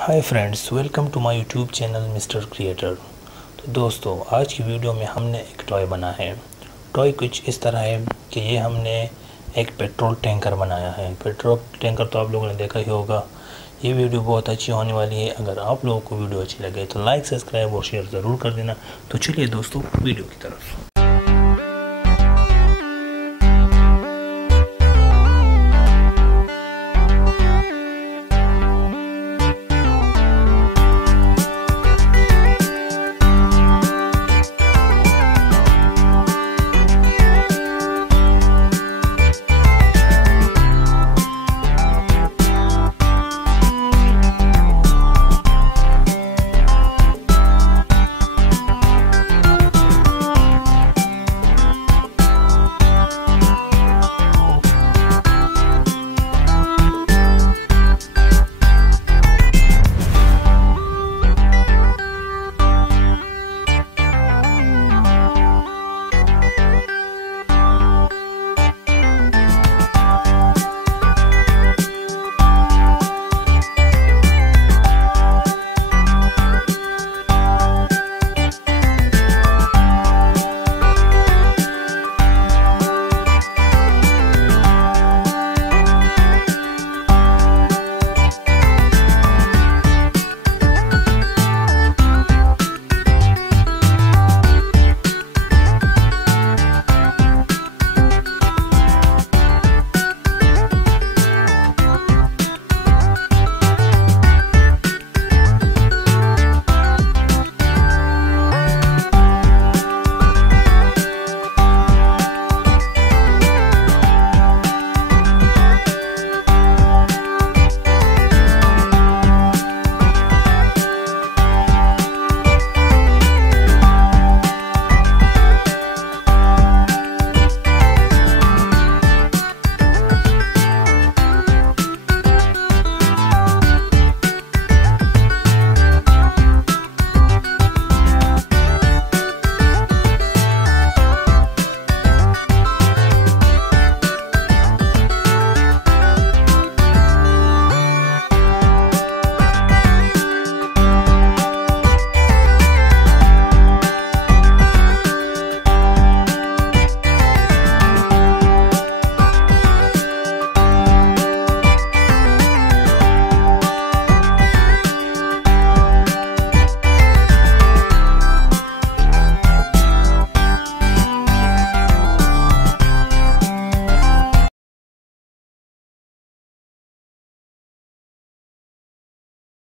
Hi friends, welcome to my YouTube channel mister creator. तो दोस्तों, आज की वीडियो में हमने एक टॉय बना है। टॉय कुछ इस तरह है कि ये हमने एक पेट्रोल टैंकर बनाया है। पेट्रोल टैंकर तो आप लोगों ने देखा ही होगा। ये वीडियो बहुत अच्छी होने वाली है। अगर आप लोगों को वीडियो अच्छी लगे तो लाइक, सब्सक्राइब और शेयर ज़रूर कर देना। तो चलिए दोस्तों, वीडियो की तरफ।